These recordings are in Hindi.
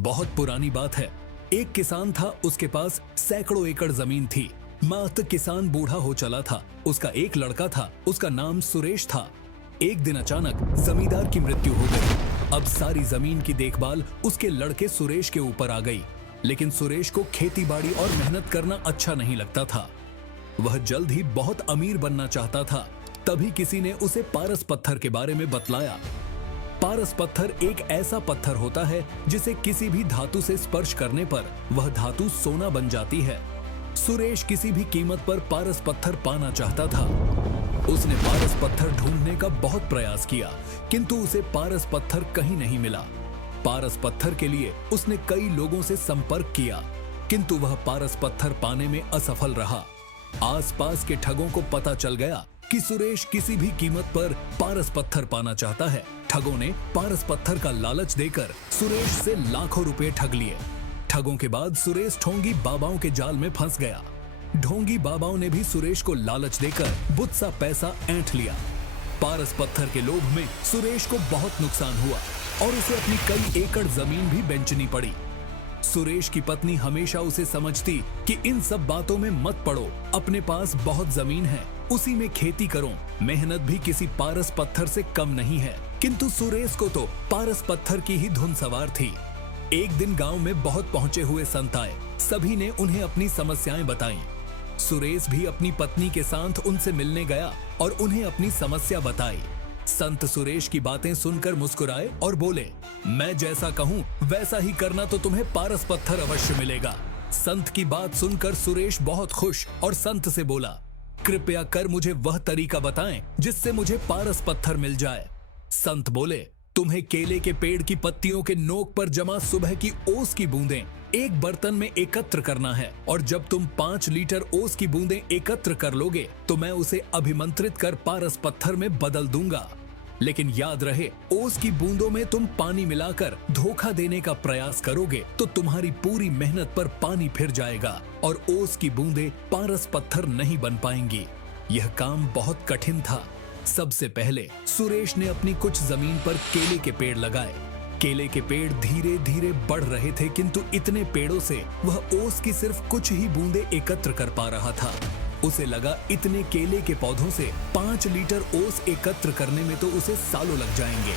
बहुत पुरानी बात है। एक किसान था, उसके पास सैकड़ों एकड़ जमीन थी। मात किसान बूढ़ा हो चला था। उसका एक लड़का था, उसका नाम सुरेश था। एक दिन अचानक जमींदार की मृत्यु हो गई। अब सारी जमीन की देखभाल उसके लड़के सुरेश के ऊपर आ गई। लेकिन सुरेश को खेती बाड़ी और मेहनत करना अच्छा नहीं लगता था। वह जल्द ही बहुत अमीर बनना चाहता था। तभी किसी ने उसे पारस पत्थर के बारे में बतलाया। पारस पत्थर एक ऐसा पत्थर होता है जिसे किसी भी धातु से स्पर्श करने पर वह धातु सोना बन जाती है। सुरेश किसी भी कीमत पर पारस पत्थर पाना चाहता था। उसने पारस पत्थर ढूंढने का बहुत प्रयास किया, किंतु उसे पारस पत्थर कहीं नहीं मिला। पारस पत्थर के लिए उसने कई लोगों से संपर्क किया, किंतु वह पारस पत्थर पाने में असफल रहा। आसपास के ठगों को पता चल गया कि सुरेश किसी भी कीमत पर पारस पत्थर पाना चाहता है। ठगों ने पारस पत्थर का लालच देकर सुरेश से लाखों रुपए ठग लिए। ठगों के बाद सुरेश ढोंगी बाबाओं के जाल में फंस गया। ढोंगी बाबाओं ने भी सुरेश को लालच देकर बुत सा पैसा ऐंठ लिया। पारस पत्थर के लोभ में सुरेश को बहुत नुकसान हुआ और उसे अपनी कई एकड़ जमीन भी बेचनी पड़ी। सुरेश की पत्नी हमेशा उसे समझती कि इन सब बातों में मत पड़ो, अपने पास बहुत जमीन है, उसी में खेती करो, मेहनत भी किसी पारस पत्थर से कम नहीं है। किंतु सुरेश को तो पारस पत्थर की ही धुन सवार थी। एक दिन गांव में बहुत पहुंचे हुए संत आए। सभी ने उन्हें अपनी समस्याएं बताईं। सुरेश भी अपनी पत्नी के साथ उनसे मिलने गया और उन्हें अपनी समस्या बताई। संत सुरेश की बातें सुनकर मुस्कुराए और बोले, मैं जैसा कहूँ वैसा ही करना तो तुम्हें पारस पत्थर अवश्य मिलेगा। संत की बात सुनकर सुरेश बहुत खुश और संत से बोला, कृपया कर मुझे वह तरीका बताएं जिससे मुझे पारस पत्थर मिल जाए। संत बोले, तुम्हें केले के पेड़ की पत्तियों के नोक पर जमा सुबह की ओस की बूंदें एक बर्तन में एकत्र करना है, और जब तुम 5 लीटर ओस की बूंदें एकत्र कर लोगे तो मैं उसे अभिमंत्रित कर पारस पत्थर में बदल दूंगा। लेकिन याद रहे, ओस की बूंदों में तुम पानी मिलाकर धोखा देने का प्रयास करोगे तो तुम्हारी पूरी मेहनत पर पानी फिर जाएगा और ओस की बूंदें पारस पत्थर नहीं बन पाएंगी। यह काम बहुत कठिन था। सबसे पहले सुरेश ने अपनी कुछ जमीन पर केले के पेड़ लगाए। केले के पेड़ धीरे धीरे बढ़ रहे थे, किंतु इतने पेड़ों से वह ओस की सिर्फ कुछ ही बूंदें एकत्र कर पा रहा था। उसे लगा इतने केले के पौधों से 5 लीटर ओस एकत्र करने में तो उसे सालों लग जाएंगे।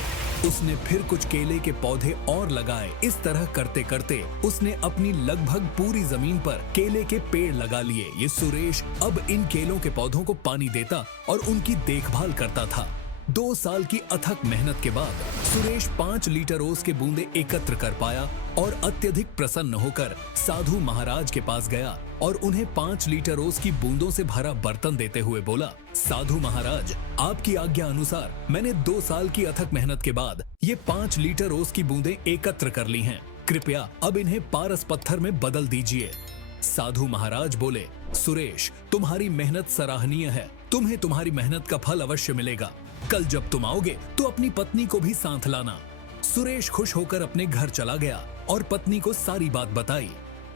उसने फिर कुछ केले के पौधे और लगाए। इस तरह करते करते उसने अपनी लगभग पूरी जमीन पर केले के पेड़ लगा लिए। ये सुरेश अब इन केलों के पौधों को पानी देता और उनकी देखभाल करता था। 2 साल की अथक मेहनत के बाद सुरेश 5 लीटर ओस के बूंदे एकत्र कर पाया और अत्यधिक प्रसन्न होकर साधु महाराज के पास गया और उन्हें 5 लीटर ओस की बूंदों से भरा बर्तन देते हुए बोला, साधु महाराज, आपकी आज्ञा अनुसार मैंने 2 साल की अथक मेहनत के बाद ये 5 लीटर ओस की बूंदें एकत्र कर ली हैं। कृपया अब इन्हें पारस पत्थर में बदल दीजिए। साधु महाराज बोले, सुरेश, तुम्हारी मेहनत सराहनीय है, तुम्हें तुम्हारी मेहनत का फल अवश्य मिलेगा। कल जब तुम आओगे तो अपनी पत्नी को भी साथ लाना। सुरेश खुश होकर अपने घर चला गया और पत्नी को सारी बात बताई।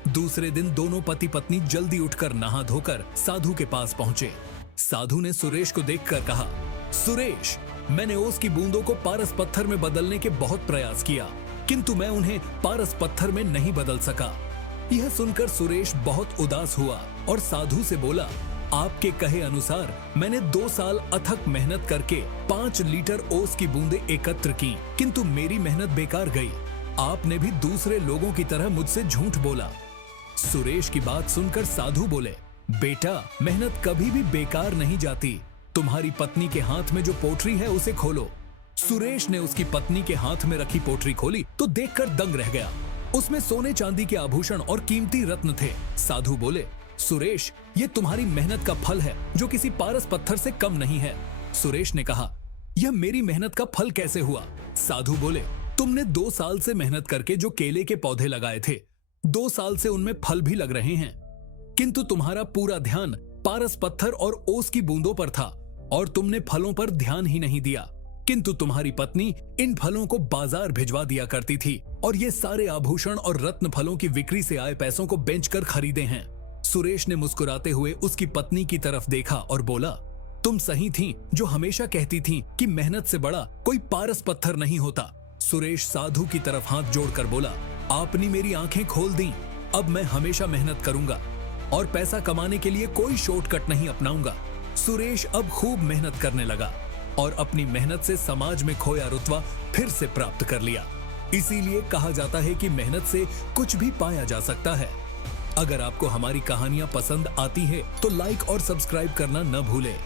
दूसरे दिन दोनों पति पत्नी जल्दी उठकर नहा धोकर साधु के पास पहुंचे। साधु ने सुरेश को देखकर कहा, सुरेश, मैंने ओस की बूंदों को पारस पत्थर में बदलने के बहुत प्रयास किया, किंतु मैं उन्हें पारस पत्थर में नहीं बदल सका। यह सुनकर सुरेश बहुत उदास हुआ और साधु से बोला, आपके कहे अनुसार मैंने 2 साल अथक मेहनत करके 5 लीटर ओस की बूंदें एकत्र की, किंतु मेरी मेहनत बेकार गई। आपने भी दूसरे लोगों की तरह मुझसे झूठ बोला। सुरेश की बात सुनकर साधु बोले, बेटा, मेहनत कभी भी बेकार नहीं जाती। तुम्हारी पत्नी के हाथ में जो पोटरी है उसे खोलो। सुरेश ने उसकी पत्नी के हाथ में रखी पोटरी खोली तो देखकर दंग रह गया। उसमें सोने चांदी के आभूषण और कीमती रत्न थे। साधु बोले, सुरेश, ये तुम्हारी मेहनत का फल है जो किसी पारस पत्थर से कम नहीं है। सुरेश ने कहा, यह मेरी मेहनत का फल कैसे हुआ? साधु बोले, तुमने 2 साल से मेहनत करके जो केले के पौधे लगाए थे, 2 साल से उनमें फल भी लग रहे हैं, किंतु तुम्हारा पूरा ध्यान पारस पत्थर और ओस की बूंदों पर था और तुमने फलों पर ध्यान ही नहीं दिया। किंतु तुम्हारी पत्नी इन फलों को बाजार भिजवा दिया करती थी और ये सारे आभूषण और रत्न फलों की बिक्री से आए पैसों को बेचकर खरीदे हैं। सुरेश ने मुस्कुराते हुए उसकी पत्नी की तरफ देखा और बोला, तुम सही थीं जो हमेशा कहती थीं कि मेहनत से बड़ा कोई पारस पत्थर नहीं होता। सुरेश साधु की तरफ हाथ जोड़कर बोला, आपने मेरी आंखें खोल दी। अब मैं हमेशा मेहनत करूंगा और पैसा कमाने के लिए कोई शॉर्टकट नहीं अपनाऊंगा। सुरेश अब खूब मेहनत करने लगा और अपनी मेहनत से समाज में खोया रुतबा फिर से प्राप्त कर लिया। इसीलिए कहा जाता है कि मेहनत से कुछ भी पाया जा सकता है। अगर आपको हमारी कहानियां पसंद आती है तो लाइक और सब्सक्राइब करना न भूलें।